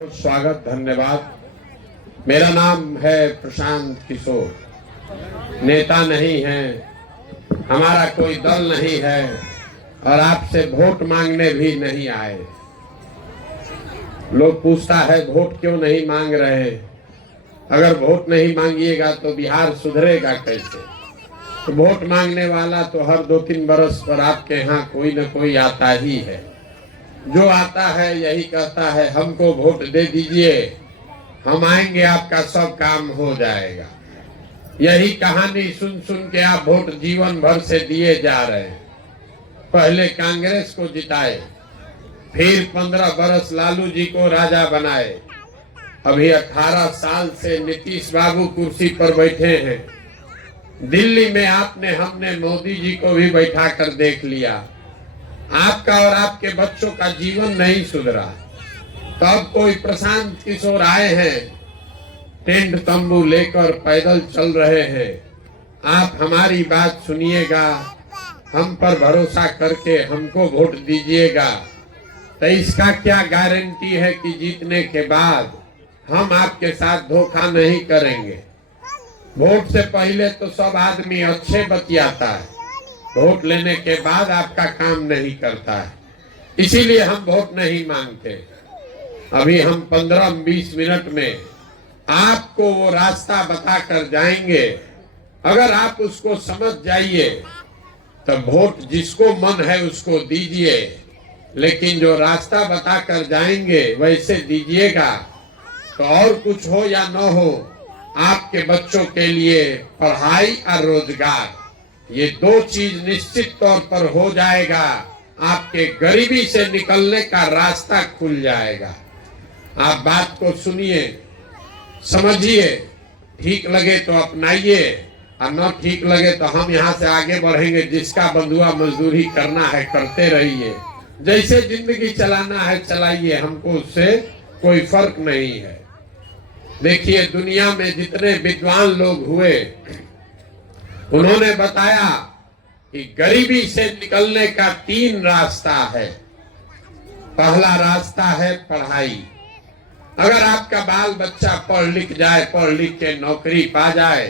स्वागत, धन्यवाद। मेरा नाम है प्रशांत किशोर। नेता नहीं है, हमारा कोई दल नहीं है और आपसे वोट मांगने भी नहीं आए। लोग पूछता है वोट क्यों नहीं मांग रहे। अगर वोट नहीं मांगिएगा तो बिहार सुधरेगा कैसे। तो वोट मांगने वाला तो हर 2-3 बरस पर आपके यहाँ कोई न कोई आता ही है। जो आता है यही कहता है हमको वोट दे दीजिए, हम आएंगे, आपका सब काम हो जाएगा। यही कहानी सुन सुन के आप वोट जीवन भर से दिए जा रहे हैं। पहले कांग्रेस को जिताए, फिर 15 बरस लालू जी को राजा बनाए। अभी 18 साल से नीतीश बाबू कुर्सी पर बैठे हैं। दिल्ली में आपने हमने मोदी जी को भी बैठा कर देख लिया। आपका और आपके बच्चों का जीवन नहीं सुधरा। तब कोई प्रशांत किशोर आए हैं, टेंट तंबू लेकर पैदल चल रहे हैं। आप हमारी बात सुनिएगा, हम पर भरोसा करके हमको वोट दीजिएगा। तो इसका क्या गारंटी है कि जीतने के बाद हम आपके साथ धोखा नहीं करेंगे। वोट से पहले तो सब आदमी अच्छे बतियाता है, वोट लेने के बाद आपका काम नहीं करता है। इसीलिए हम वोट नहीं मांगते। अभी हम 15-20 मिनट में आपको वो रास्ता बता कर जाएंगे। अगर आप उसको समझ जाइए तो वोट जिसको मन है उसको दीजिए, लेकिन जो रास्ता बता कर जाएंगे वैसे दीजिएगा। तो और कुछ हो या न हो, आपके बच्चों के लिए पढ़ाई और रोजगार, ये 2 चीज निश्चित तौर पर हो जाएगा। आपके गरीबी से निकलने का रास्ता खुल जाएगा। आप बात को सुनिए, समझिए, ठीक लगे तो अपनाइए और न ठीक लगे तो हम यहाँ से आगे बढ़ेंगे। जिसका बंधुआ मजदूरी करना है करते रहिए, जैसे जिंदगी चलाना है चलाइए, हमको उससे कोई फर्क नहीं है। देखिए, दुनिया में जितने विद्वान लोग हुए उन्होंने बताया कि गरीबी से निकलने का 3 रास्ता है। पहला रास्ता है पढ़ाई। अगर आपका बाल बच्चा पढ़ लिख जाए, पढ़ लिख के नौकरी पा जाए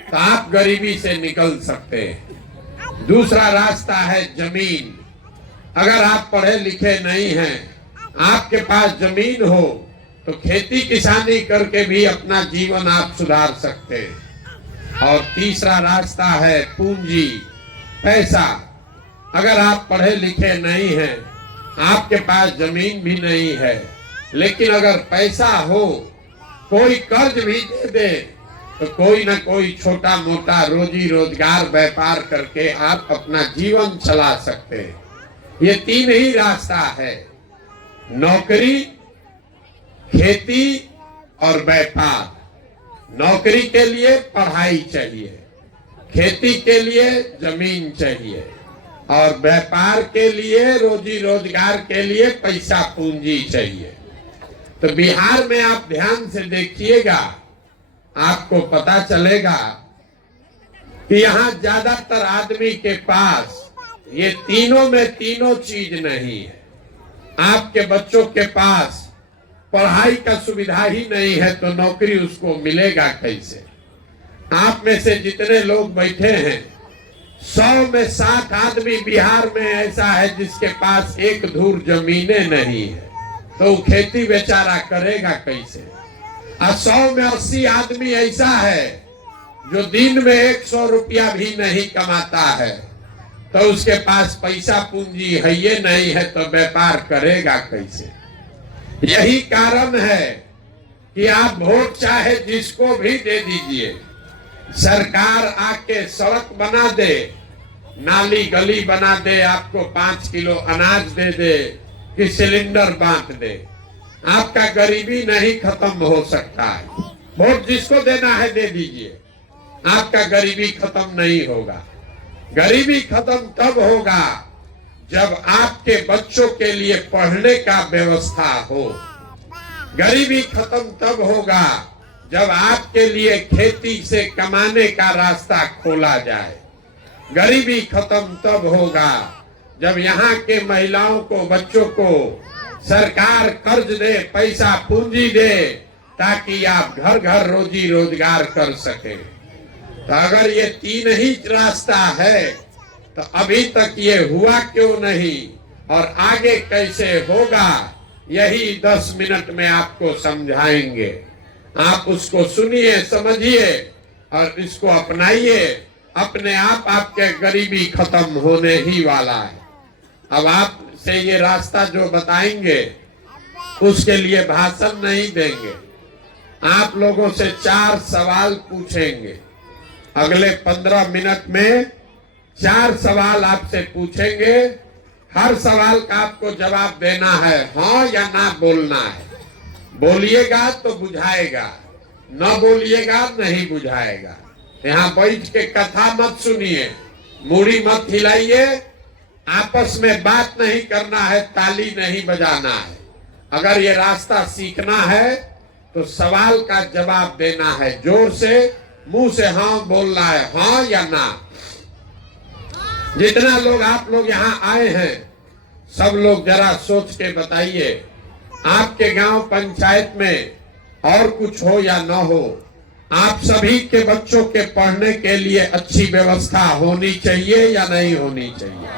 तो आप गरीबी से निकल सकते हैं। दूसरा रास्ता है जमीन। अगर आप पढ़े लिखे नहीं हैं, आपके पास जमीन हो तो खेती किसानी करके भी अपना जीवन आप सुधार सकते हैं। और तीसरा रास्ता है पूंजी, पैसा। अगर आप पढ़े लिखे नहीं हैं, आपके पास जमीन भी नहीं है, लेकिन अगर पैसा हो, कोई कर्ज भी दे दे तो कोई ना कोई छोटा मोटा रोजी रोजगार व्यापार करके आप अपना जीवन चला सकते हैं। ये 3 ही रास्ता है, नौकरी, खेती और व्यापार। नौकरी के लिए पढ़ाई चाहिए, खेती के लिए जमीन चाहिए और व्यापार के लिए, रोजी रोजगार के लिए पैसा पूंजी चाहिए। तो बिहार में आप ध्यान से देखिएगा, आपको पता चलेगा कि यहाँ ज्यादातर आदमी के पास ये तीनों में तीनों चीज नहीं है। आपके बच्चों के पास पढ़ाई का सुविधा ही नहीं है तो नौकरी उसको मिलेगा कैसे। आप में से जितने लोग बैठे हैं, 100 में 60 आदमी बिहार में ऐसा है जिसके पास 1 धूर जमीने नहीं है, तो वो खेती बेचारा करेगा कैसे। और 100 में 80 आदमी ऐसा है जो दिन में 100 रुपया भी नहीं कमाता है, तो उसके पास पैसा पूंजी है ये नहीं है, तो व्यापार करेगा कैसे। यही कारण है कि आप वोट चाहे जिसको भी दे दीजिए, सरकार आके सड़क बना दे, नाली गली बना दे, आपको 5 किलो अनाज दे दे कि सिलेंडर बांट दे, आपका गरीबी नहीं खत्म हो सकता है। वोट जिसको देना है दे दीजिए, आपका गरीबी खत्म नहीं होगा। गरीबी खत्म तब होगा जब आपके बच्चों के लिए पढ़ने का व्यवस्था हो। गरीबी खत्म तब होगा जब आपके लिए खेती से कमाने का रास्ता खोला जाए। गरीबी खत्म तब होगा जब यहाँ के महिलाओं को, बच्चों को सरकार कर्ज दे, पैसा पूंजी दे, ताकि आप घर घर रोजी रोजगार कर सके। तो अगर ये तीन ही रास्ता है तो अभी तक ये हुआ क्यों नहीं और आगे कैसे होगा, यही 10 मिनट में आपको समझाएंगे। आप उसको सुनिए, समझिए और इसको अपनाइए। अपने आप आपके गरीबी खत्म होने ही वाला है। अब आपसे ये रास्ता जो बताएंगे उसके लिए भाषण नहीं देंगे, आप लोगों से 4 सवाल पूछेंगे। अगले 15 मिनट में 4 सवाल आपसे पूछेंगे। हर सवाल का आपको जवाब देना है, हाँ या ना बोलना है। बोलिएगा तो बुझाएगा, न बोलिएगा नहीं बुझाएगा। यहाँ बैठ के कथा मत सुनिए, मूड़ी मत हिलाइए, आपस में बात नहीं करना है, ताली नहीं बजाना है। अगर ये रास्ता सीखना है तो सवाल का जवाब देना है, जोर से मुंह से हाँ बोलना है, हाँ या ना। जितना लोग आप लोग यहाँ आए हैं सब लोग जरा सोच के बताइए, आपके गांव पंचायत में और कुछ हो या न हो, आप सभी के बच्चों के पढ़ने के लिए अच्छी व्यवस्था होनी चाहिए या नहीं होनी चाहिए?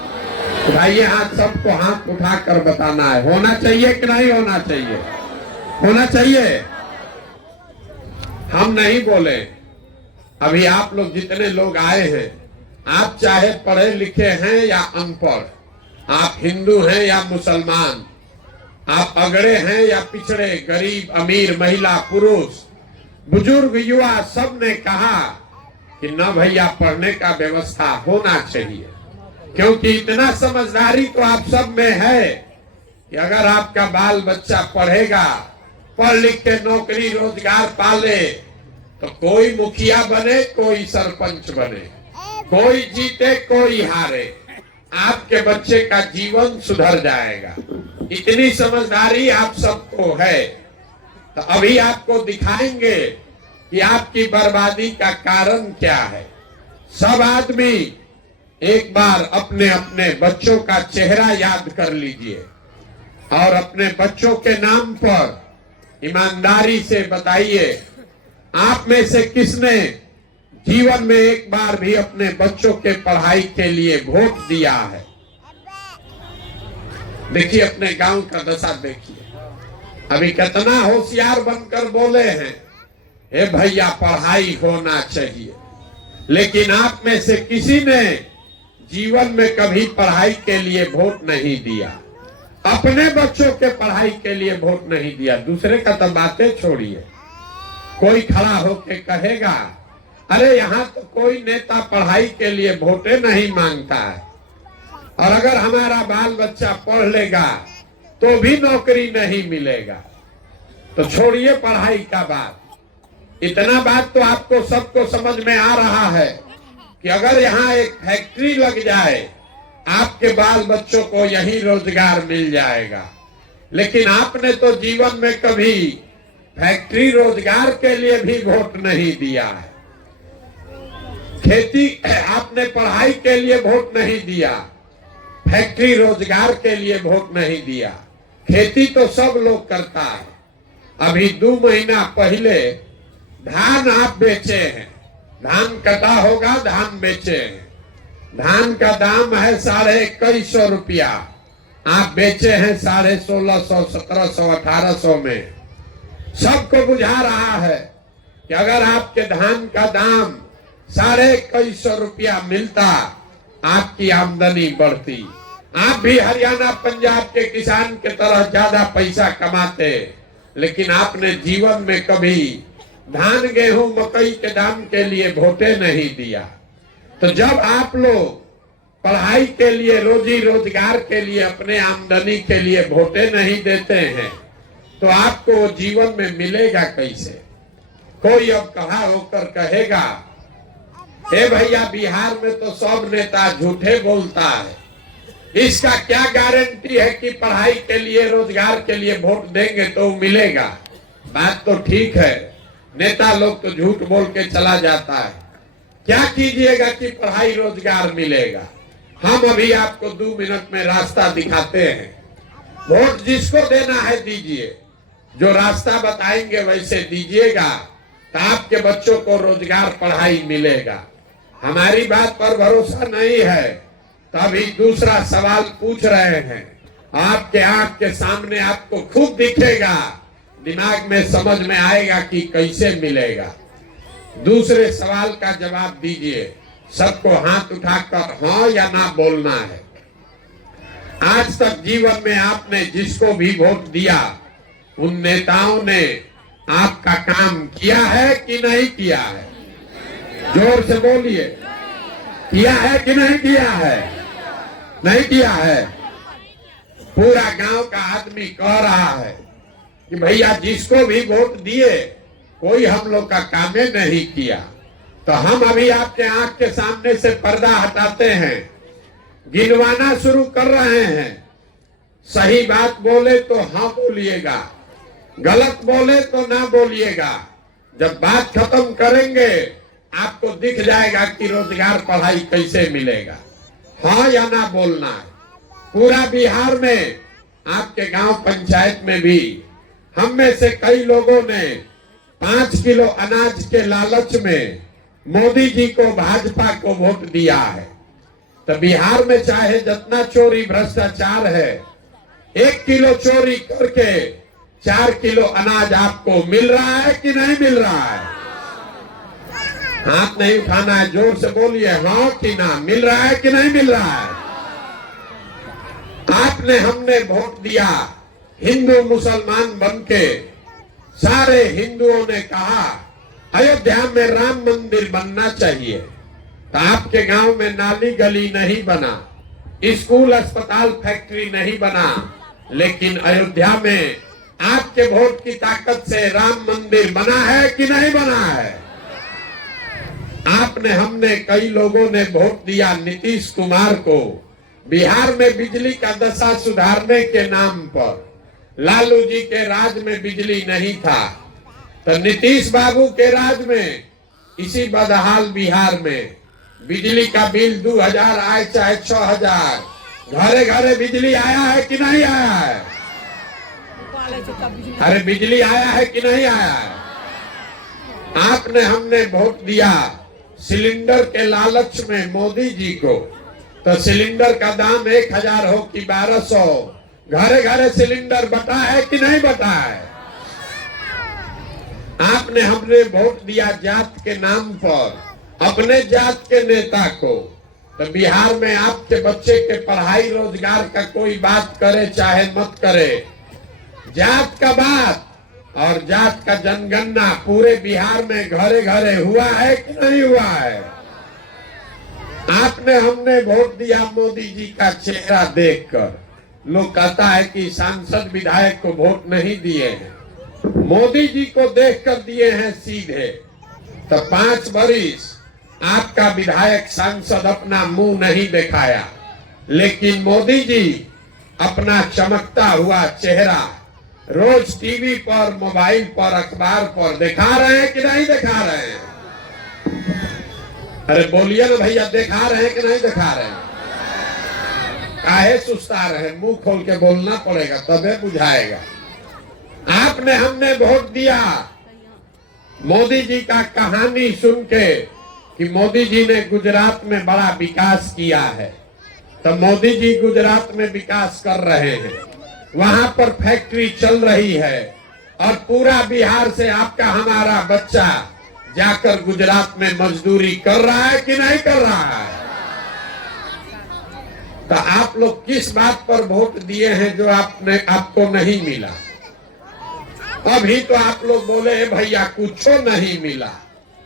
उठाइए हाथ, सबको हाथ उठाकर बताना है, होना चाहिए कि नहीं होना चाहिए? होना चाहिए। हम नहीं बोले। अभी आप लोग जितने लोग आए हैं, आप चाहे पढ़े लिखे हैं या अनपढ़, आप हिंदू हैं या मुसलमान, आप अगड़े हैं या पिछड़े, गरीब अमीर, महिला पुरुष, बुजुर्ग युवा, सब ने कहा कि न भैया पढ़ने का व्यवस्था होना चाहिए। क्योंकि इतना समझदारी तो आप सब में है कि अगर आपका बाल बच्चा पढ़ेगा, पढ़ लिख के नौकरी रोजगार पाले, तो कोई मुखिया बने, कोई सरपंच बने, कोई जीते कोई हारे, आपके बच्चे का जीवन सुधर जाएगा। इतनी समझदारी आप सबको है। तो अभी आपको दिखाएंगे कि आपकी बर्बादी का कारण क्या है। सब आदमी एक बार अपने अपने बच्चों का चेहरा याद कर लीजिए और अपने बच्चों के नाम पर ईमानदारी से बताइए, आप में से किसने जीवन में एक बार भी अपने बच्चों के पढ़ाई के लिए वोट दिया है? देखिए अपने गांव का दशा देखिए, अभी कितना होशियार बनकर बोले हैं, हे भैया पढ़ाई होना चाहिए, लेकिन आप में से किसी ने जीवन में कभी पढ़ाई के लिए वोट नहीं दिया, अपने बच्चों के पढ़ाई के लिए वोट नहीं दिया। दूसरे का तो बातें छोड़िए, कोई खड़ा होके कहेगा अरे यहाँ तो कोई नेता पढ़ाई के लिए वोटे नहीं मांगता है, और अगर हमारा बाल बच्चा पढ़ लेगा तो भी नौकरी नहीं मिलेगा। तो छोड़िए पढ़ाई का बात, इतना बात तो आपको सबको समझ में आ रहा है कि अगर यहाँ एक फैक्ट्री लग जाए, आपके बाल बच्चों को यही रोजगार मिल जाएगा। लेकिन आपने तो जीवन में कभी फैक्ट्री रोजगार के लिए भी वोट नहीं दिया है। खेती आपने पढ़ाई के लिए वोट नहीं दिया, फैक्ट्री रोजगार के लिए वोट नहीं दिया। खेती तो सब लोग करता है। अभी 2 महीना पहले धान आप बेचे हैं, धान कटा होगा, धान बेचे हैं, धान का दाम है 2150 रुपया, आप बेचे हैं 1650, 1700, 1800 में। सबको बुझा रहा है कि अगर आपके धान का दाम 2150 रुपया मिलता, आपकी आमदनी बढ़ती, आप भी हरियाणा पंजाब के किसान के तरह ज्यादा पैसा कमाते। लेकिन आपने जीवन में कभी धान गेहूं मकई के दाम के लिए वोटे नहीं दिया। तो जब आप लोग पढ़ाई के लिए, रोजी रोजगार के लिए, अपने आमदनी के लिए वोटे नहीं देते हैं, तो आपको जीवन में मिलेगा कैसे? कोई अब खड़ा होकर कहेगा हे भैया बिहार में तो सब नेता झूठे बोलता है, इसका क्या गारंटी है कि पढ़ाई के लिए, रोजगार के लिए वोट देंगे तो मिलेगा? बात तो ठीक है, नेता लोग तो झूठ बोल के चला जाता है। क्या कीजिएगा कि पढ़ाई रोजगार मिलेगा? हम अभी आपको 2 मिनट में रास्ता दिखाते हैं। वोट जिसको देना है दीजिए, जो रास्ता बताएंगे वैसे दीजिएगा, तो आपके बच्चों को रोजगार पढ़ाई मिलेगा। हमारी बात पर भरोसा नहीं है तो अभी दूसरा सवाल पूछ रहे हैं, आपके आंख के सामने आपको खुद दिखेगा, दिमाग में समझ में आएगा कि कैसे मिलेगा। दूसरे सवाल का जवाब दीजिए, सबको हाथ उठाकर हाँ या ना बोलना है। आज तक जीवन में आपने जिसको भी वोट दिया, उन नेताओं ने आपका काम किया है कि नहीं किया है? जोर से बोलिए, किया है कि नहीं किया है? नहीं किया है। पूरा गांव का आदमी कह रहा है कि भैया जिसको भी वोट दिए कोई हम लोग का काम नहीं किया। तो हम अभी आपके आंख के सामने से पर्दा हटाते हैं, गिनवाना शुरू कर रहे हैं। सही बात बोले तो हाँ बोलिएगा, गलत बोले तो ना बोलिएगा। जब बात खत्म करेंगे आपको दिख जाएगा कि रोजगार पढ़ाई कैसे मिलेगा। हाँ या ना बोलना है। पूरा बिहार में आपके गांव पंचायत में भी हम में से कई लोगों ने 5 किलो अनाज के लालच में मोदी जी को, भाजपा को वोट दिया है। तो बिहार में चाहे जितना चोरी भ्रष्टाचार है, 1 किलो चोरी करके 4 किलो अनाज आपको मिल रहा है कि नहीं मिल रहा है? हाथ नहीं उठाना है, जोर से बोलिए हाँ कि ना। मिल रहा है कि नहीं मिल रहा है? आपने, हमने वोट दिया, हिंदू मुसलमान बनके सारे हिंदुओं ने कहा अयोध्या में राम मंदिर बनना चाहिए। तो आपके गांव में नाली गली नहीं बना, स्कूल अस्पताल फैक्ट्री नहीं बना, लेकिन अयोध्या में आपके वोट की ताकत से राम मंदिर बना है कि नहीं बना है? आपने, हमने, कई लोगों ने वोट दिया नीतीश कुमार को। बिहार में बिजली का दशा सुधारने के नाम पर, लालू जी के राज में बिजली नहीं था, तो नीतीश बाबू के राज में इसी बदहाल बिहार में बिजली का बिल 2000 आए चाहे 6000, घरे घरे बिजली आया है कि नहीं आया है? अरे बिजली आया है कि नहीं आया है? आपने, हमने वोट दिया सिलेंडर के लालच में मोदी जी को। तो सिलेंडर का दाम 1000 हो कि 1200, घरे घरे सिलेंडर बटा है कि नहीं बटा है? आपने, हमने वोट दिया जात के नाम पर, अपने जात के नेता को। तो बिहार में आपके बच्चे के पढ़ाई रोजगार का कोई बात करे चाहे मत करे, जात का बात और जात का जनगणना पूरे बिहार में घरे घरे हुआ है कि नहीं हुआ है? आपने, हमने वोट दिया मोदी जी का चेहरा देखकर। लोग कहता है कि सांसद विधायक को वोट नहीं दिए हैं, मोदी जी को देखकर दिए हैं सीधे। तो 5 वर्ष आपका विधायक सांसद अपना मुंह नहीं दिखाया, लेकिन मोदी जी अपना चमकता हुआ चेहरा रोज टीवी पर, मोबाइल पर, अखबार पर दिखा रहे हैं कि नहीं दिखा रहे हैं? अरे बोलिए ना भैया, दिखा रहे हैं कि नहीं दिखा रहे हैं? काहे सुस्ता रहे, मुंह खोल के बोलना पड़ेगा तबे बुझाएगा। आपने, हमने वोट दिया मोदी जी का कहानी सुन के कि मोदी जी ने गुजरात में बड़ा विकास किया है। तो मोदी जी गुजरात में विकास कर रहे हैं, वहां पर फैक्ट्री चल रही है, और पूरा बिहार से आपका, हमारा बच्चा जाकर गुजरात में मजदूरी कर रहा है कि नहीं कर रहा है? तो आप लोग किस बात पर वोट दिए हैं जो आपको नहीं मिला? अभी तो आप लोग बोले भैया कुछ नहीं मिला,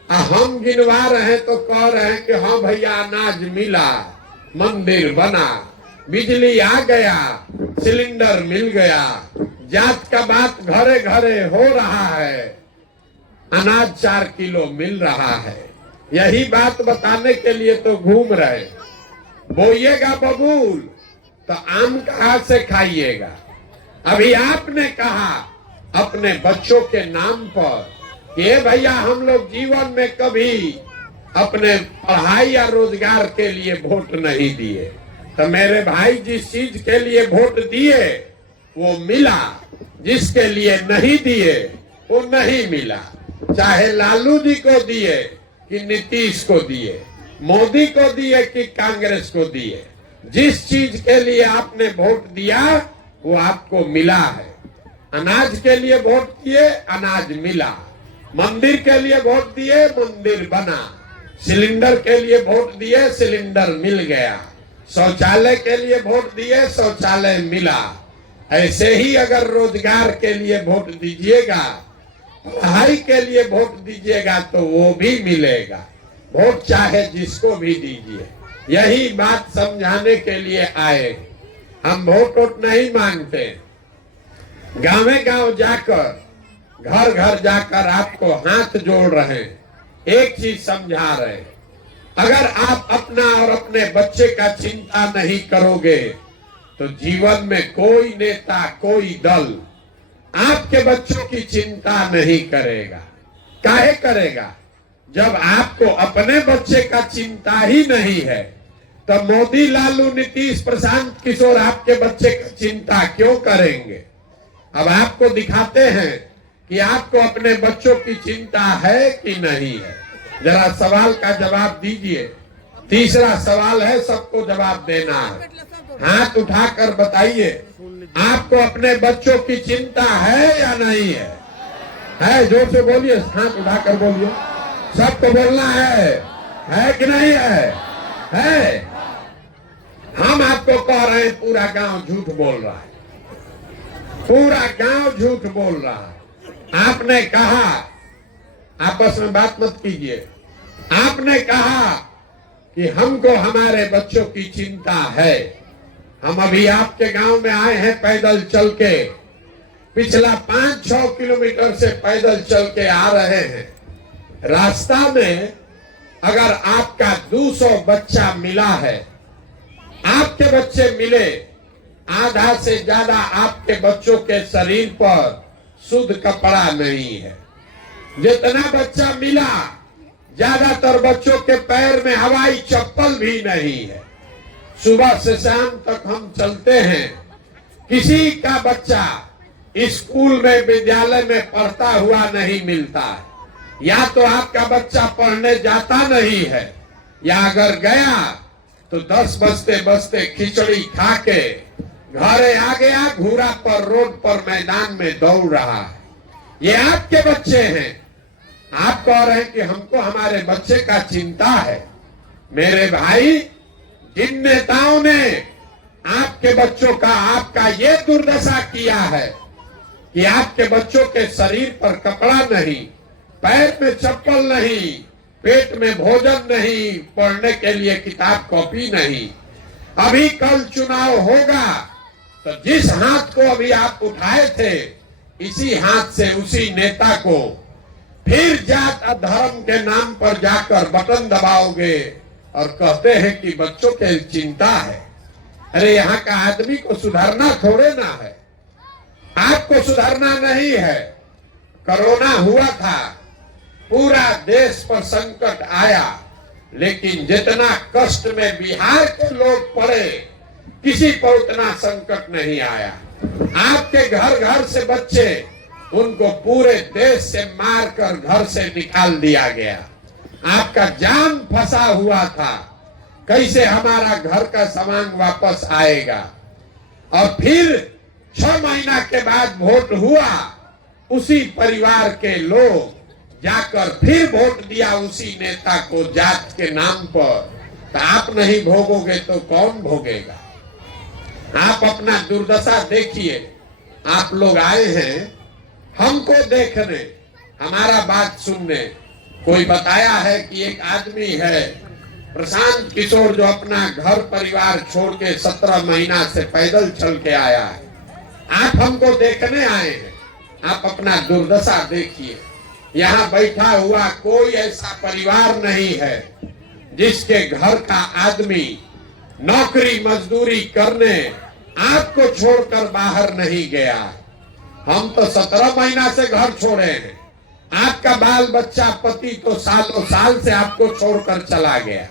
हम गिनवा रहे तो कह रहे हैं कि हाँ भैया अनाज मिला, मंदिर बना, बिजली आ गया, सिलेंडर मिल गया, जात का बात घरे घरे हो रहा है, अनाज 4 किलो मिल रहा है। यही बात बताने के लिए तो घूम रहे। बोइएगा बबूल तो आम कहाँ से खाइएगा? अभी आपने कहा अपने बच्चों के नाम पर कि भैया हम लोग जीवन में कभी अपने पढ़ाई या रोजगार के लिए वोट नहीं दिए। तो मेरे भाई, जिस चीज के लिए वोट दिए वो मिला, जिसके लिए नहीं दिए वो नहीं मिला। चाहे लालू जी को दिए कि नीतीश को दिए, मोदी को दिए कि कांग्रेस को दिए, जिस चीज के लिए आपने वोट दिया वो आपको मिला है। अनाज के लिए वोट दिए, अनाज मिला। मंदिर के लिए वोट दिए, मंदिर बना। सिलेंडर के लिए वोट दिए, सिलेंडर मिल गया। शौचालय के लिए वोट दिए, शौचालय मिला। ऐसे ही अगर रोजगार के लिए वोट दीजिएगा, पढ़ाई के लिए वोट दीजिएगा तो वो भी मिलेगा। वोट चाहे जिसको भी दीजिए, यही बात समझाने के लिए आए। हम वोट नहीं मांगते, गांवे गांव जाकर, घर घर जाकर आपको हाथ जोड़ रहे हैं, एक चीज समझा रहे हैं। अगर आप अपना और अपने बच्चे का चिंता नहीं करोगे तो जीवन में कोई नेता, कोई दल आपके बच्चों की चिंता नहीं करेगा। काहे करेगा? जब आपको अपने बच्चे का चिंता ही नहीं है तो मोदी, लालू, नीतीश, प्रशांत किशोर आपके बच्चे की चिंता क्यों करेंगे? अब आपको दिखाते हैं कि आपको अपने बच्चों की चिंता है कि नहीं है। जरा सवाल का जवाब दीजिए। तीसरा सवाल है, सबको जवाब देना है। हाथ उठाकर बताइए, आपको अपने बच्चों की चिंता है या नहीं है? है? जोर से बोलिए, हाथ उठाकर बोलिए। सबको बोलना है कि नहीं है? है? हम आपको कह रहे हैं पूरा गांव झूठ बोल रहा है, पूरा गांव झूठ बोल रहा है। आपने कहा, आपस में बात मत कीजिए, आपने कहा कि हमको हमारे बच्चों की चिंता है। हम अभी आपके गांव में आए हैं पैदल चल के, पिछला 5-6 किलोमीटर से पैदल चल के आ रहे हैं। रास्ता में अगर आपका 200 बच्चा मिला है, आपके बच्चे मिले, आधा से ज्यादा आपके बच्चों के शरीर पर शुद्ध कपड़ा नहीं है। जितना बच्चा मिला, ज्यादातर बच्चों के पैर में हवाई चप्पल भी नहीं है। सुबह से शाम तक हम चलते हैं, किसी का बच्चा स्कूल में, विद्यालय में पढ़ता हुआ नहीं मिलता है। या तो आपका बच्चा पढ़ने जाता नहीं है, या अगर गया तो 10 बजते बजते खिचड़ी खा के घरे आ गया, घूरा पर, रोड पर, मैदान में दौड़ रहा है। ये आपके बच्चे हैं। आप कह रहे हैं कि हमको हमारे बच्चे का चिंता है। मेरे भाई, जिन नेताओं ने आपके बच्चों का, आपका ये दुर्दशा किया है कि आपके बच्चों के शरीर पर कपड़ा नहीं, पैर में चप्पल नहीं, पेट में भोजन नहीं, पढ़ने के लिए किताब कॉपी नहीं। अभी कल चुनाव होगा तो जिस हाथ को अभी आप उठाए थे, इसी हाथ से उसी नेता को फिर जात और धर्म के नाम पर जाकर बटन दबाओगे और कहते हैं कि बच्चों के चिंता है। अरे यहाँ का आदमी को सुधारना थोड़े ना है, आपको सुधारना नहीं है। कोरोना हुआ था, पूरा देश पर संकट आया, लेकिन जितना कष्ट में बिहार के लोग पड़े, किसी पर उतना संकट नहीं आया। आपके घर घर से बच्चे, उनको पूरे देश से मारकर घर से निकाल दिया गया। आपका जान फंसा हुआ था, कैसे हमारा घर का सामान वापस आएगा। और फिर 6 महीना के बाद वोट हुआ, उसी परिवार के लोग जाकर फिर वोट दिया उसी नेता को जात के नाम पर। तो आप नहीं भोगोगे तो कौन भोगेगा? आप अपना दुर्दशा देखिए। आप लोग आए हैं हमको देखने, हमारा बात सुनने। कोई बताया है कि एक आदमी है प्रशांत किशोर, जो अपना घर परिवार छोड़ के 17 महीना से पैदल चल के आया है। आप हमको देखने आए हैं, आप अपना दुर्दशा देखिए। यहाँ बैठा हुआ कोई ऐसा परिवार नहीं है जिसके घर का आदमी नौकरी मजदूरी करने आपको छोड़कर बाहर नहीं गया। हम तो 17 महीना से घर छोड़े हैं। आपका बाल बच्चा, पति तो सालों साल से आपको छोड़कर चला गया।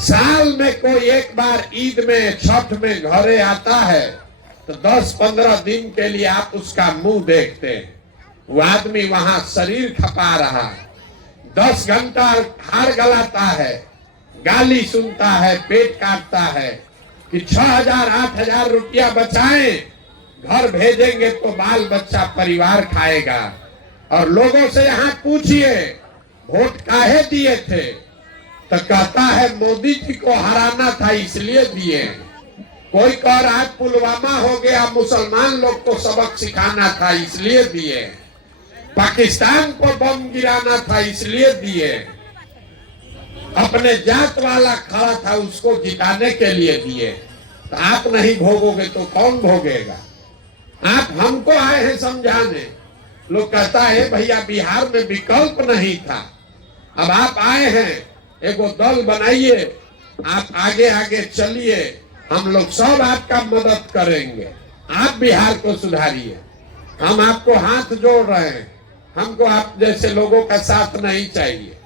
साल में कोई एक बार ईद में, छठ में घरे आता है, तो 10-15 दिन के लिए आप उसका मुंह देखते हैं, वो आदमी वहां शरीर खपा रहा है, 10 घंटा हार गलाता है, गाली सुनता है, पेट काटता है कि 6,000-8,000 रुपया बचाएं, घर भेजेंगे तो बाल बच्चा परिवार खाएगा। और लोगों से यहाँ पूछिए वोट काहे दिए थे, तो कहता है मोदी जी को हराना था इसलिए दिए। कोई कह रहा है पुलवामा हो गया, मुसलमान लोग को सबक सिखाना था इसलिए दिए, पाकिस्तान को बम गिराना था इसलिए दिए, अपने जात वाला खड़ा था उसको जिताने के लिए दिए। तो आप नहीं भोगोगे तो कौन भोगेगा? आप हमको आए हैं समझाने। लोग कहता है भैया बिहार में विकल्प नहीं था, अब आप आए हैं, एगो दल बनाइए, आप आगे आगे चलिए, हम लोग सब आपका मदद करेंगे, आप बिहार को सुधारिए। हम आपको हाथ जोड़ रहे हैं, हमको आप जैसे लोगों का साथ नहीं चाहिए।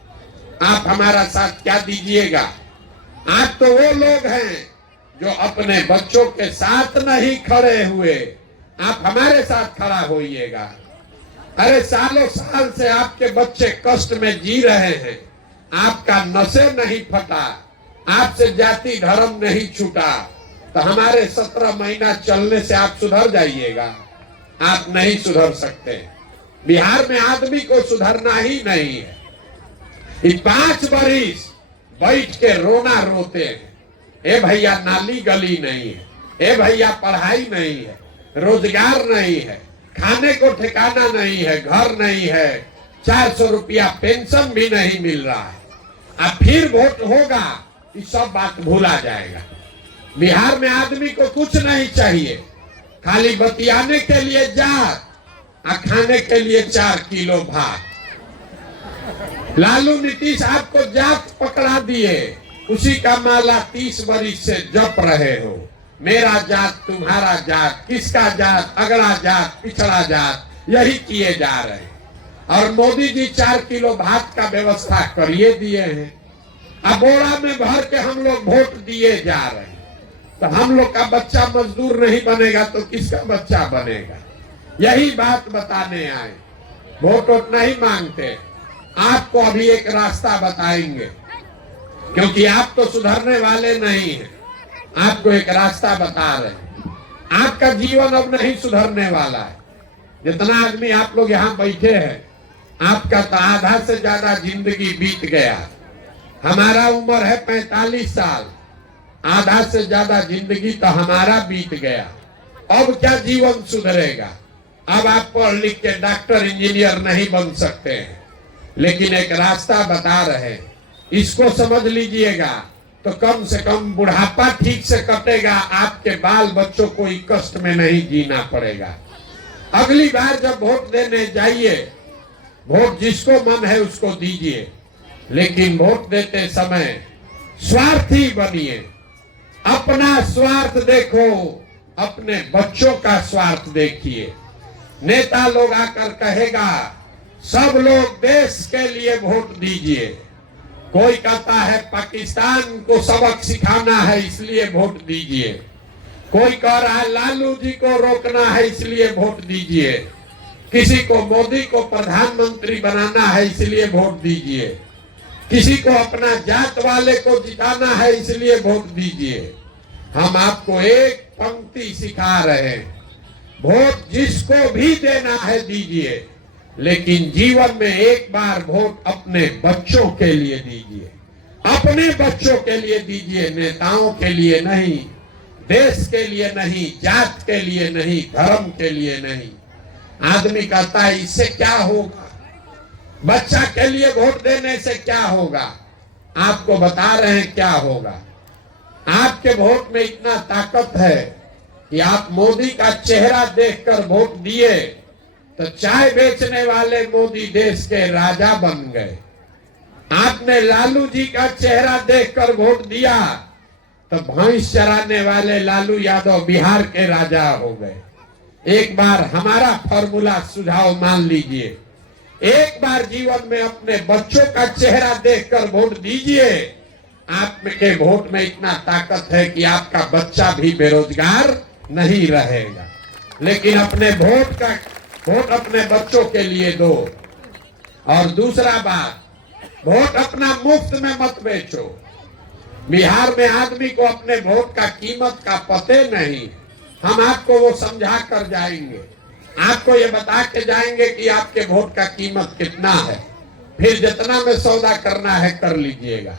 आप हमारा साथ क्या दीजिएगा? आप तो वो लोग हैं जो अपने बच्चों के साथ नहीं खड़े हुए, आप हमारे साथ खड़ा होइएगा। अरे सालों साल से आपके बच्चे कष्ट में जी रहे हैं, आपका नशे नहीं फटा, आपसे जाति धर्म नहीं छूटा, तो हमारे 17 महीना चलने से आप सुधर जाइएगा? आप नहीं सुधर सकते। बिहार में आदमी को सुधरना ही नहीं है। 5 बरिस बैठ के रोना रोते हैं, ए भैया नाली गली नहीं है, ए भैया पढ़ाई नहीं है, रोजगार नहीं है, खाने को ठिकाना नहीं है, घर नहीं है, 400 रुपया पेंशन भी नहीं मिल रहा है। अब फिर वोट होगा, ये सब बात भूला जाएगा। बिहार में आदमी को कुछ नहीं चाहिए, खाली बतियाने के लिए जात और खाने के लिए 4 किलो भात। लालू नीतीश आपको जात पकड़ा दिए, उसी का माला 30 बरिस से जप रहे हो। मेरा जात, तुम्हारा जात, किसका जात, अगड़ा जात, पिछड़ा जात, यही किए जा रहे हैं। और मोदी जी 4 किलो भात का व्यवस्था करिए दिए हैं। अब बोरा में भर के हम लोग वोट दिए जा रहे हैं, तो हम लोग का बच्चा मजदूर नहीं बनेगा तो किसका बच्चा बनेगा? यही बात बताने आए। वोट नहीं मांगते, आपको अभी एक रास्ता बताएंगे, क्योंकि आप तो सुधरने वाले नहीं हैं। आपको एक रास्ता बता रहे हैं, आपका जीवन अब नहीं सुधरने वाला है। जितना आदमी आप लोग यहाँ बैठे हैं, आपका तो आधा से ज्यादा जिंदगी बीत गया। हमारा उम्र है 45 साल, आधा से ज्यादा जिंदगी तो हमारा बीत गया। अब क्या जीवन सुधरेगा? अब आप पढ़ लिख के डॉक्टर इंजीनियर नहीं बन सकते हैं, लेकिन एक रास्ता बता रहे हैं, इसको समझ लीजिएगा तो कम से कम बुढ़ापा ठीक से कटेगा, आपके बाल बच्चों को कष्ट में नहीं जीना पड़ेगा। अगली बार जब वोट देने जाइए, वोट जिसको मन है उसको दीजिए, लेकिन वोट देते समय स्वार्थी बनिए। अपना स्वार्थ देखो, अपने बच्चों का स्वार्थ देखिए। नेता लोग आकर कहेगा सब लोग देश के लिए वोट दीजिए, कोई कहता है पाकिस्तान को सबक सिखाना है इसलिए वोट दीजिए, कोई कह रहा है लालू जी को रोकना है इसलिए वोट दीजिए, किसी को मोदी को प्रधानमंत्री बनाना है इसलिए वोट दीजिए, किसी को अपना जात वाले को जिताना है इसलिए वोट दीजिए। हम आपको एक पंक्ति सिखा रहे हैं, वोट जिसको भी देना है दीजिए, लेकिन जीवन में एक बार वोट अपने बच्चों के लिए दीजिए। अपने बच्चों के लिए दीजिए, नेताओं के लिए नहीं, देश के लिए नहीं, जात के लिए नहीं, धर्म के लिए नहीं। आदमी कहता है इससे क्या होगा, बच्चा के लिए वोट देने से क्या होगा? आपको बता रहे हैं क्या होगा। आपके वोट में इतना ताकत है कि आप मोदी का चेहरा देखकर वोट दिए तो चाय बेचने वाले मोदी देश के राजा बन गए। आपने लालू जी का चेहरा देखकर वोट दिया तो भैंस चराने वाले लालू यादव बिहार के राजा हो गए। एक बार हमारा फॉर्मूला सुझाव मान लीजिए, एक बार जीवन में अपने बच्चों का चेहरा देखकर वोट दीजिए। आपके वोट में इतना ताकत है कि आपका बच्चा भी बेरोजगार नहीं रहेगा। लेकिन अपने वोट अपने बच्चों के लिए दो। और दूसरा बात, वोट अपना मुफ्त में मत बेचो। बिहार में आदमी को अपने वोट का कीमत का पते नहीं। हम आपको वो समझा कर जाएंगे, आपको ये बता के जाएंगे कि आपके वोट का कीमत कितना है, फिर जितना में सौदा करना है कर लीजिएगा।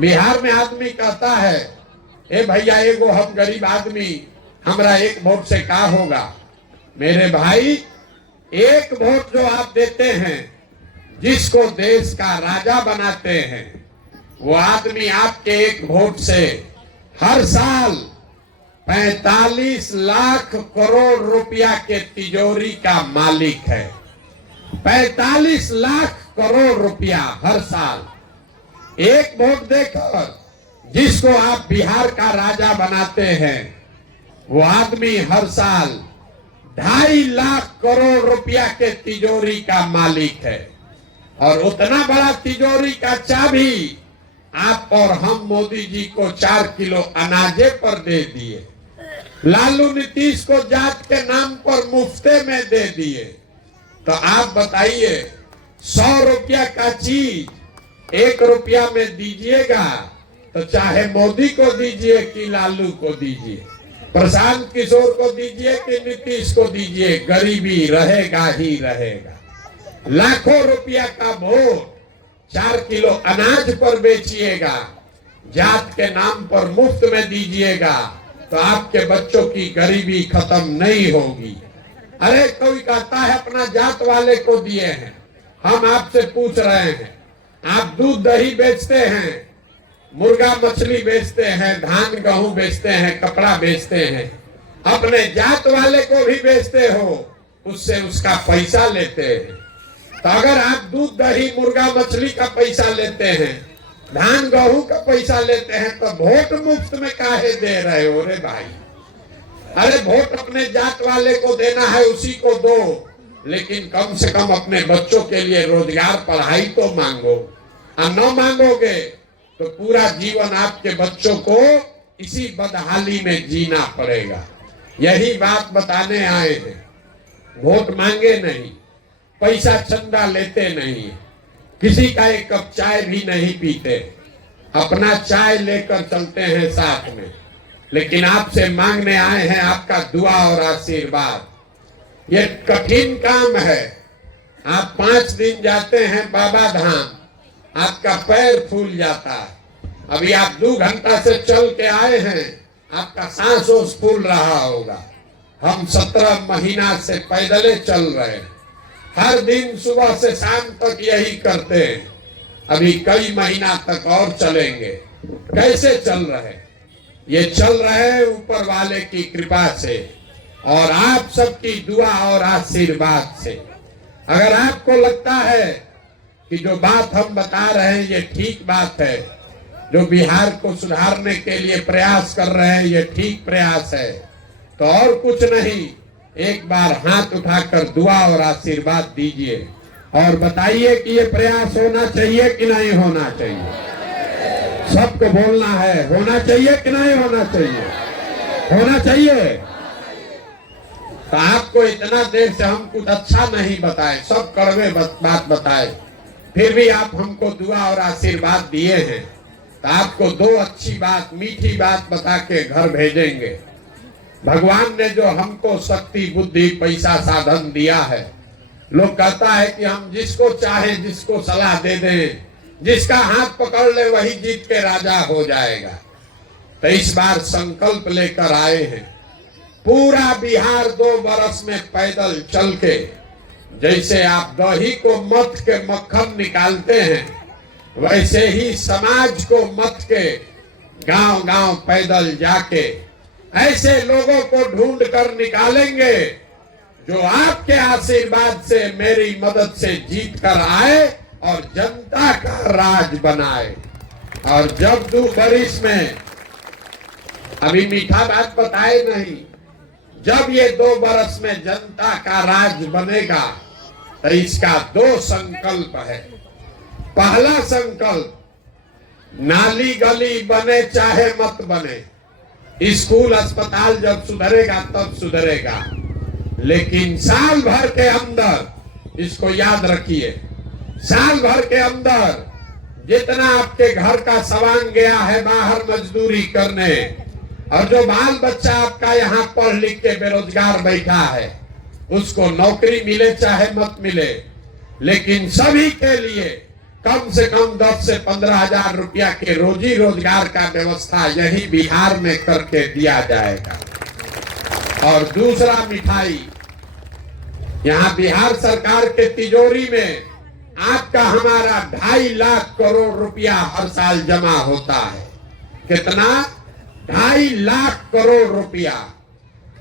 बिहार में आदमी कहता है, ए भैया एगो हम गरीब आदमी, हमरा एक वोट से क्या होगा। मेरे भाई, एक वोट जो आप देते हैं, जिसको देश का राजा बनाते हैं, वो आदमी आपके एक वोट से हर साल 45 लाख करोड़ रुपया के तिजोरी का मालिक है। 45 लाख करोड़ रुपया हर साल। एक वोट देकर जिसको आप बिहार का राजा बनाते हैं, वो आदमी हर साल 2.5 लाख करोड़ रुपया के तिजोरी का मालिक है। और उतना बड़ा तिजोरी का चाबी आप और हम मोदी जी को 4 किलो अनाजे पर दे दिए, लालू नीतीश को जात के नाम पर मुफ्ते में दे दिए। तो आप बताइए, 100 रुपया का चीज 1 रुपया में दीजिएगा, तो चाहे मोदी को दीजिए कि लालू को दीजिए, प्रशांत किशोर को दीजिए कि नीतीश को दीजिए, गरीबी रहेगा ही रहेगा। लाखों रुपया का वोट 4 किलो अनाज पर बेचिएगा, जात के नाम पर मुफ्त में दीजिएगा, तो आपके बच्चों की गरीबी खत्म नहीं होगी। अरे कोई कहता है अपना जात वाले को दिए हैं, हम आपसे पूछ रहे हैं, आप दूध दही बेचते हैं, मुर्गा मछली बेचते हैं, धान गेहूं बेचते हैं, कपड़ा बेचते हैं, अपने जात वाले को भी बेचते हो, उससे उसका पैसा लेते हैं। तो अगर आप दूध दही मुर्गा मछली का पैसा लेते हैं, धान गेहूं का पैसा लेते हैं, तो वोट मुफ्त में काहे दे रहे हो रे भाई। अरे वोट अपने जात वाले को देना है, उसी को दो, लेकिन कम से कम अपने बच्चों के लिए रोजगार पढ़ाई तो मांगो। और न मांगोगे तो पूरा जीवन आपके बच्चों को इसी बदहाली में जीना पड़ेगा। यही बात बताने आए हैं। वोट मांगे नहीं, पैसा चंदा लेते नहीं, किसी का एक कप चाय भी नहीं पीते, अपना चाय लेकर चलते हैं साथ में। लेकिन आपसे मांगने आए हैं आपका दुआ और आशीर्वाद। ये कठिन काम है। आप 5 दिन जाते हैं बाबा धाम, आपका पैर फूल जाता है। अभी आप 2 घंटा से चल के आए हैं, आपका सांस ओस फूल रहा होगा। हम 17 महीना से पैदले चल रहे हैं, हर दिन सुबह से शाम तक यही करते हैं। अभी कई महीना तक और चलेंगे। कैसे चल रहे? ये चल रहे हैं ऊपर वाले की कृपा से और आप सबकी दुआ और आशीर्वाद से। अगर आपको लगता है कि जो बात हम बता रहे हैं ये ठीक बात है, जो बिहार को सुधारने के लिए प्रयास कर रहे हैं ये ठीक प्रयास है, तो और कुछ नहीं, एक बार हाथ उठाकर दुआ और आशीर्वाद दीजिए और बताइए कि ये प्रयास होना चाहिए कि नहीं होना चाहिए। सबको बोलना है, होना चाहिए कि नहीं होना चाहिए? होना चाहिए। तो आपको इतना देर से हम कुछ अच्छा नहीं बताए, सब कड़वे बात बताए, फिर भी आप हमको दुआ और आशीर्वाद दिए हैं। तो आपको 2 अच्छी बात, मीठी बात बता के घर भेजेंगे। भगवान ने जो हमको शक्ति बुद्धि पैसा साधन दिया है, लोग कहता है कि हम जिसको चाहे जिसको सलाह दे दें, जिसका हाथ पकड़ ले वही जीत के राजा हो जाएगा। तो इस बार संकल्प लेकर आए हैं, पूरा बिहार 2 बरस में पैदल चल के, जैसे आप दही को मथ के मक्खन निकालते हैं, वैसे ही समाज को मथ के गांव गांव पैदल जाके ऐसे लोगों को ढूंढ कर निकालेंगे जो आपके आशीर्वाद से, मेरी मदद से जीत कर आए और जनता का राज बनाए। और जब 2 बरिस में, अभी मीठा बात बताए नहीं, जब ये 2 बरस में जनता का राज बनेगा तो इसका 2 संकल्प है। पहला संकल्प, नाली गली बने चाहे मत बने, स्कूल अस्पताल जब सुधरेगा तब सुधरेगा, लेकिन साल भर के अंदर इसको याद रखिए, साल भर के अंदर जितना आपके घर का सामान गया है बाहर मजदूरी करने, और जो बाल बच्चा आपका यहाँ पढ़ लिख के बेरोजगार बैठा है, उसको नौकरी मिले चाहे मत मिले, लेकिन सभी के लिए कम से कम 10 से 15 हजार रुपया के रोजी रोजगार का व्यवस्था यही बिहार में करके दिया जाएगा। और दूसरा मिठाई, यहाँ बिहार सरकार के तिजोरी में आपका हमारा 2.5 लाख करोड़ रुपया हर साल जमा होता है। कितना? 2.5 लाख करोड़ रुपया।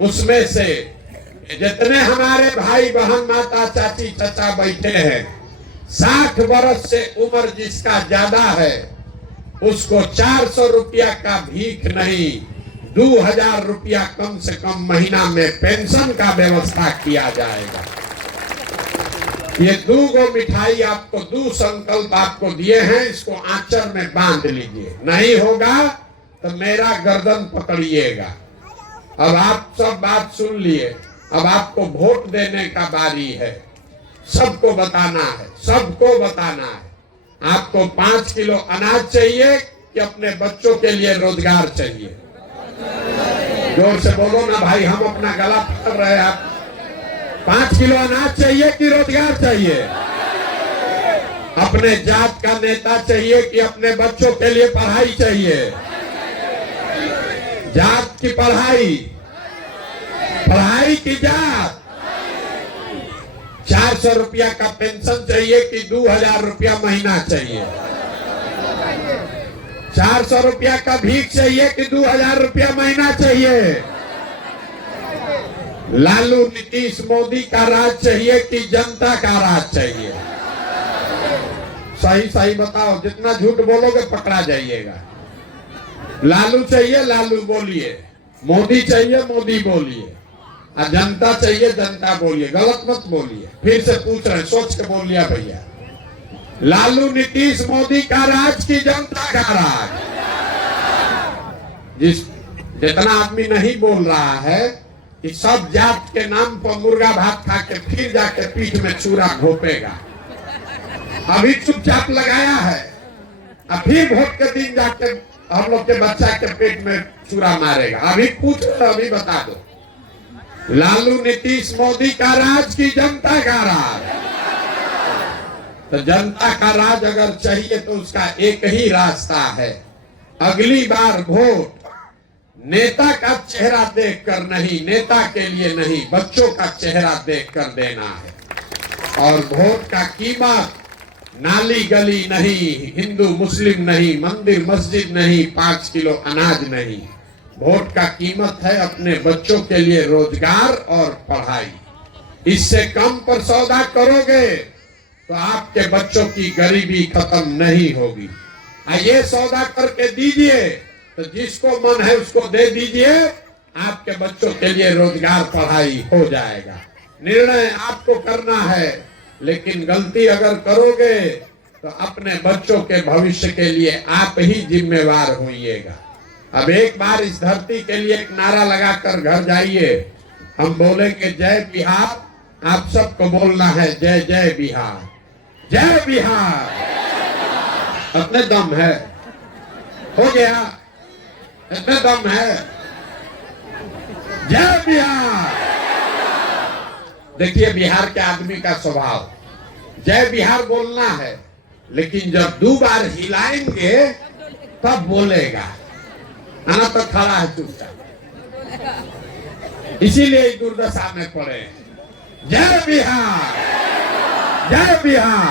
उसमें से जितने हमारे भाई बहन माता चाची चाचा बैठे हैं, 60 वर्ष से उम्र जिसका ज्यादा है, उसको 400 रुपया का भीख नहीं, 2000 रुपया कम से कम महीना में पेंशन का व्यवस्था किया जाएगा। ये 2 गो मिठाई आपको, 2 संकल्प आपको दिए हैं, इसको आंचल में बांध लीजिए। नहीं होगा तो मेरा गर्दन पकड़िएगा। अब आप सब बात सुन लिए, अब आपको वोट देने का बारी है। सबको बताना है, सबको बताना है। आपको 5 किलो अनाज चाहिए कि अपने बच्चों के लिए रोजगार चाहिए? जोर से बोलो ना भाई, हम अपना गला पकड़ रहे हैं। आप 5 किलो अनाज चाहिए कि रोजगार चाहिए? अपने जात का नेता चाहिए कि अपने बच्चों के लिए पढ़ाई चाहिए? जात की पढ़ाई, पढ़ाई की जात। 400 रुपया का पेंशन चाहिए कि 2000 रुपया महीना चाहिए? 400 रुपया का भीख चाहिए कि 2000 रुपया महीना चाहिए? लालू नीतीश मोदी का राज चाहिए कि जनता का राज चाहिए? सही सही बताओ, जितना झूठ बोलोगे पकड़ा जाइएगा। लालू चाहिए लालू बोलिए, मोदी चाहिए मोदी बोलिए, और जनता चाहिए जनता बोलिए। गलत मत बोलिए, फिर से पूछ रहे, सोच के बोल लिया भैया। लालू नीतीश मोदी का राज की जनता का राज? जितना आदमी नहीं बोल रहा है कि सब जात के नाम पर मुर्गा भात खा के फिर जाके पीठ में चूरा घोपेगा। अभी चुपचाप लगाया है, अब फिर वोट के दिन जाके हम लोग के बच्चा के पेट में चूरा मारेगा। अभी पूछ लो, अभी बता दो। लालू नीतीश मोदी का राज की जनता का राज? तो जनता का राज अगर चाहिए तो उसका एक ही रास्ता है, अगली बार वोट नेता का चेहरा देखकर नहीं, नेता के लिए नहीं, बच्चों का चेहरा देखकर देना है। और वोट का कीमत नाली गली नहीं, हिंदू मुस्लिम नहीं, मंदिर मस्जिद नहीं, 5 किलो अनाज नहीं। वोट का कीमत है अपने बच्चों के लिए रोजगार और पढ़ाई। इससे कम पर सौदा करोगे तो आपके बच्चों की गरीबी खत्म नहीं होगी। ये सौदा करके दीजिए, तो जिसको मन है उसको दे दीजिए, आपके बच्चों के लिए रोजगार पढ़ाई हो जाएगा। निर्णय आपको करना है, लेकिन गलती अगर करोगे तो अपने बच्चों के भविष्य के लिए आप ही जिम्मेवार होइएगा। अब एक बार इस धरती के लिए एक नारा लगाकर घर जाइए। हम बोलेंगे जय बिहार, आप सबको बोलना है जय जय बिहार, जय बिहार। अपने दम है, हो गया, इतने दम है, जय बिहार। देखिए बिहार के आदमी का स्वभाव, जय बिहार बोलना है, लेकिन जब 2 बार हिलाएंगे तब बोलेगा, आना तो खड़ा है चुपचाप। इसीलिए दुर्दशा में पड़े। जय बिहार, जय बिहार।